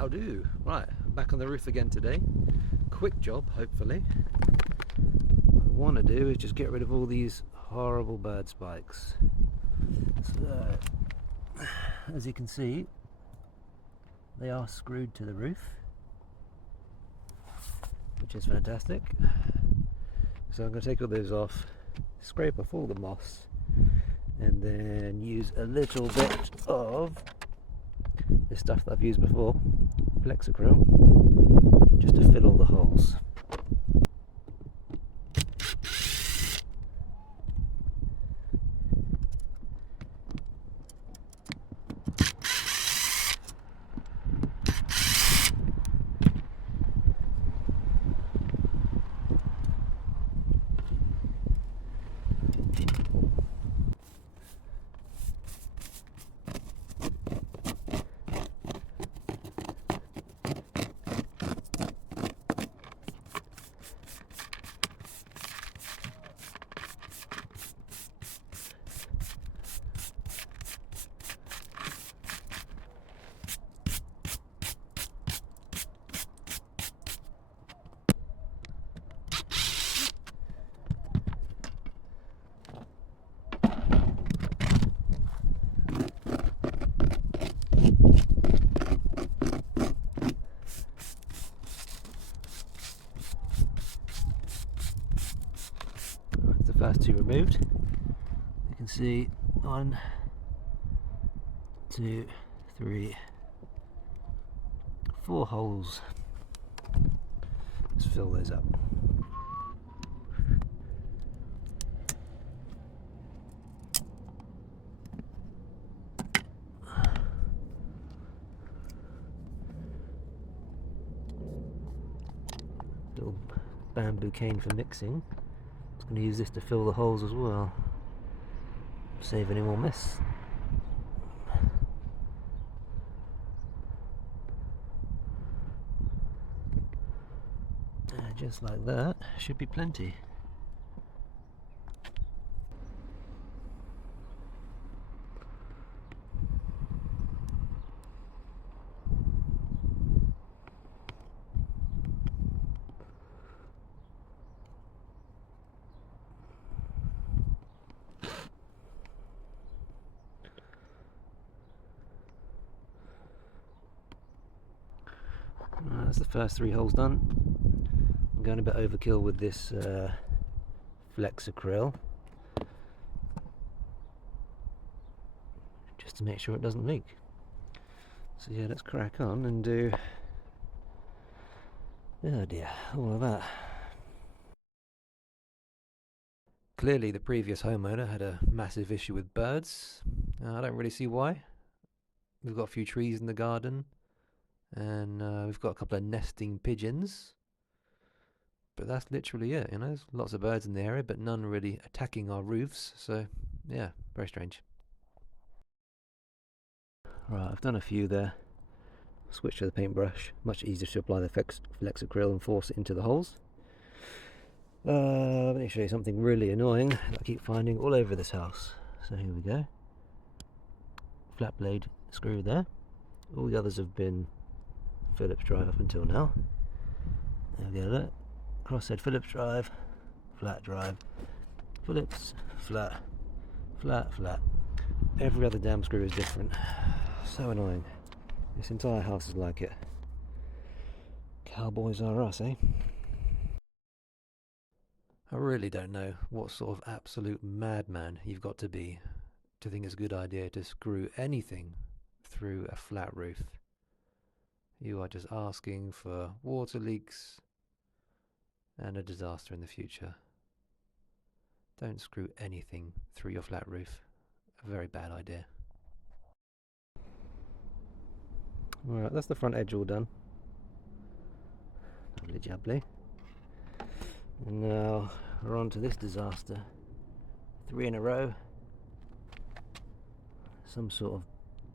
How do? Right, I'm back on the roof again today. Quick job, hopefully. What I want to do is just get rid of all these horrible bird spikes. So, as you can see, they are screwed to the roof, which is fantastic. So I'm going to take all those off, scrape off all the moss, and then use a little bit of this stuff that I've used before, Flexacryl, just to fill all the holes. First two removed. You can see 1, 2, 3, 4 holes. Let's fill those up. Little bamboo cane for mixing. I'm going to use this to fill the holes as well, save any more mess. Just like that, should be plenty. That's the first 3 holes done. I'm going a bit overkill with this Flexacryl, just to make sure it doesn't leak. So yeah, let's crack on and do, oh dear, all of that. Clearly the previous homeowner had a massive issue with birds. I don't really see why. We've got a few trees in the garden, and we've got a couple of nesting pigeons, but that's literally it. There's lots of birds in the area, but none really attacking our roofs, so yeah, very strange. Right, I've done a few there. Switch to the paintbrush, much easier to apply the Flexacryl and force it into the holes. Let me show you something really annoying that I keep finding all over this house. So here we go, flat blade screw there. All the others have been Phillips drive up until now. There we go, look. Crosshead Phillips drive, flat drive, Phillips, flat, flat, flat. Every other damn screw is different. So annoying. This entire house is like it. Cowboys are us, eh? I really don't know what sort of absolute madman you've got to be to think it's a good idea to screw anything through a flat roof. You are just asking for water leaks and a disaster in the future. Don't screw anything through your flat roof. A very bad idea. Alright, that's the front edge all done. Lovely jubbly. And now we're on to this disaster. 3 in a row. Some sort of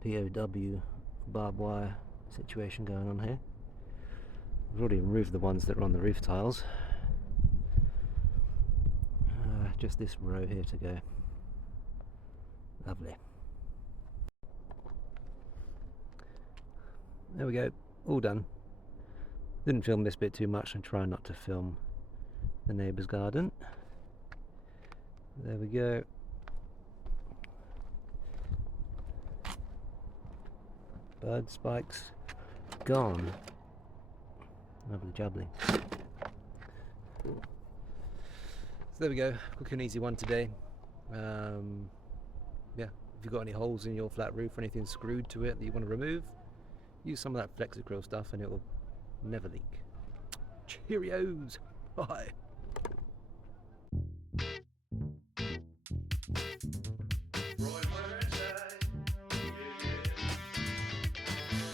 POW barbed wire situation going on here. We've already removed the ones that are on the roof tiles. Just this row here to go. Lovely. There we go. all done. Didn't film this bit too much and try not to film the neighbour's garden. There we go. Bud spikes gone. Lovely jubbly. So there we go, quick and easy one today. Yeah, if you've got any holes in your flat roof or anything screwed to it that you want to remove, use some of that FlexiCrill stuff and it will never leak. Cheerios! Bye!